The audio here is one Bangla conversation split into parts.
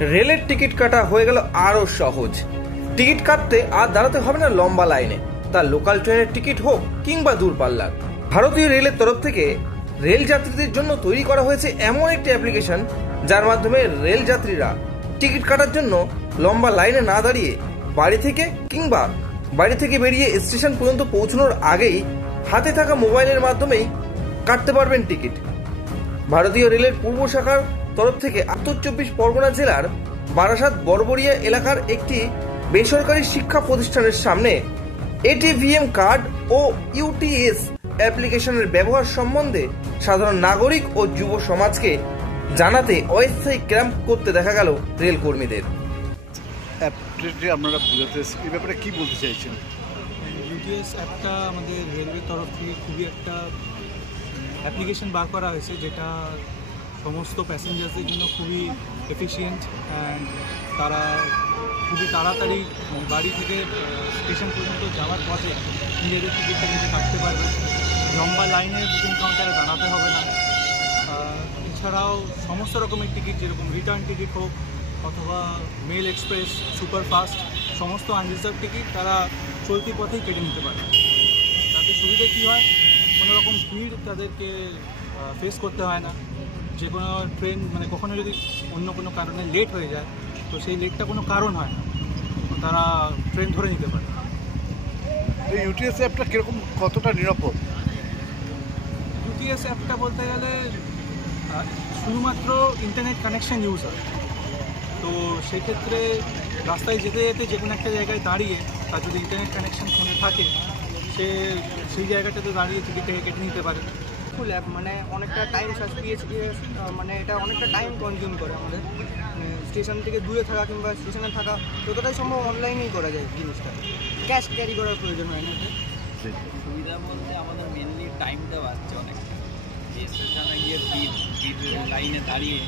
রেলের টিকিট কাটা হয়ে গেল আরো সহজ। টিকিট কাটতে আর দাঁড়াতে হবে না লম্বা লাইনে, তা লোকাল ট্রেনের টিকিট হোক কিংবা দূরপাল্লার। ভারতীয় রেলের তরফ থেকে রেল যাত্রীদের জন্য তৈরি করা হয়েছে এমন একটি অ্যাপ্লিকেশন, যার মাধ্যমে রেল যাত্রীরা টিকিট কাটার জন্য লম্বা লাইনে না দাঁড়িয়ে বাড়ি থেকে বেরিয়ে স্টেশন পর্যন্ত পৌঁছানোর আগেই হাতে থাকা মোবাইলের মাধ্যমেই কাটতে পারবেন টিকিট। ভারতীয় রেলের পূর্ব শাখার তরফ থেকে উত্তর 24 পরগনা জেলার বারাসাত বড়বড়িয়া এলাকার একটি বেসরকারি শিক্ষা প্রতিষ্ঠানের সামনে এটিভিএম কার্ড ও ইউটিএস অ্যাপ্লিকেশনের ব্যবহার সম্বন্ধে সাধারণ নাগরিক ও যুব সমাজকে জানাতে অস্থায়ী ক্যাম্প করতে দেখা গেল রেল কর্মীদের। আপনারা বুঝাতে এই ব্যাপারে কি বলতে চাইছেন? ইউটিএস অ্যাপটা আমাদের রেলওয়ের তরফ থেকে খুবই একটা অ্যাপ্লিকেশন বার করা হয়েছে, যেটা সমস্ত প্যাসেঞ্জারদের জন্য খুবই এফিশিয়েন্ট অ্যান্ড তারা খুবই তাড়াতাড়ি বাড়ি থেকে স্টেশন পর্যন্ত যাওয়ার পথে নিজেদের টিকিটটা নিজে কাটতে পারবে। লম্বা লাইনে বুকিং কাউন্টারে দাঁড়াতে হবে না। এছাড়াও সমস্ত রকমের টিকিট, যেরকম রিটার্ন টিকিট হোক অথবা মেল এক্সপ্রেস, সুপারফাস্ট, সমস্ত আনরিজার্ভ টিকিট তারা চলতি পথেই কেটে নিতে পারে। তাতে সুবিধা কী হয়, কোনো রকম ভিড় তাদেরকে ফেস করতে হয় না। যে কোনো ট্রেন কখনো যদি অন্য কোনো কারণে লেট হয়ে যায়, তো সেই লেটটা কোনো কারণ হয় না, তারা ট্রেন ধরে নিতে পারে। এই ইউটিএস অ্যাপটা কীরকম, কতটা নিরাপদ? ইউটিএস অ্যাপটা বলতে গেলে শুধুমাত্র ইন্টারনেট কানেকশান ইউজ হয়। তো সেক্ষেত্রে রাস্তায় যেতে যেতে যে কোনো একটা জায়গায় দাঁড়িয়ে তার যদি ইন্টারনেট কানেকশান ফোনে থাকে, সে সেই জায়গাটাতে দাঁড়িয়ে টিকিটটাকে কেটে নিতে পারে। ফুল অ্যাপ অনেকটা টাইম এটা অনেকটা টাইম কনজিউম করে আমাদের। স্টেশন থেকে দূরে থাকা কিংবা স্টেশনে থাকা যতটাই সম্ভব অনলাইনেই করা যায় জিনিসটা, ক্যাশ ক্যারি করার প্রয়োজন হয় না। সুবিধা বলতে আমাদের মেনলি টাইমটা বাঁচছে অনেকটা। স্টেশনে গিয়ে লাইনে দাঁড়িয়ে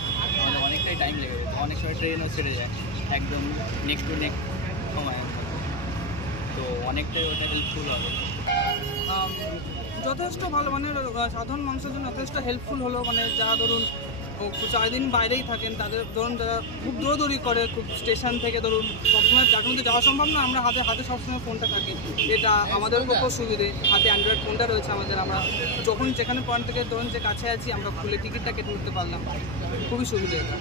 আমাদের অনেকটাই টাইম লেগে যেত, অনেক সময় ট্রেনও ছেড়ে যায় একদম নেক্সট টু নেক্সট সময়, তো অনেকটাই ওটা হেল্পফুল হবে। যথেষ্ট ভালো, সাধারণ মানুষের জন্য যথেষ্ট হেল্পফুল হলো। যারা ধরুন 4 দিন বাইরেই থাকেন, তাদের ধরুন যারা খুব দৌড়দৌড়ি করে, খুব স্টেশন থেকে ধরুন সবসময় যার মধ্যে যাওয়া সম্ভব না, আমরা হাতে সবসময় ফোনটা থাকে, এটা আমাদের পক্ষেও সুবিধে। হাতে অ্যান্ড্রয়েড ফোনটা রয়েছে আমাদের, আমরা যখন যেখানে পয়েন্ট থেকে ধরুন যে কাছে আছি আমরা খুলে টিকিটটা কেটে নিতে পারলাম, খুবই সুবিধে এটা।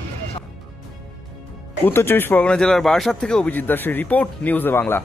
উত্তর 24 পরগনা জেলার বারাসাত থেকে অভিজিৎ দাসের রিপোর্ট, নিউজ বাংলা।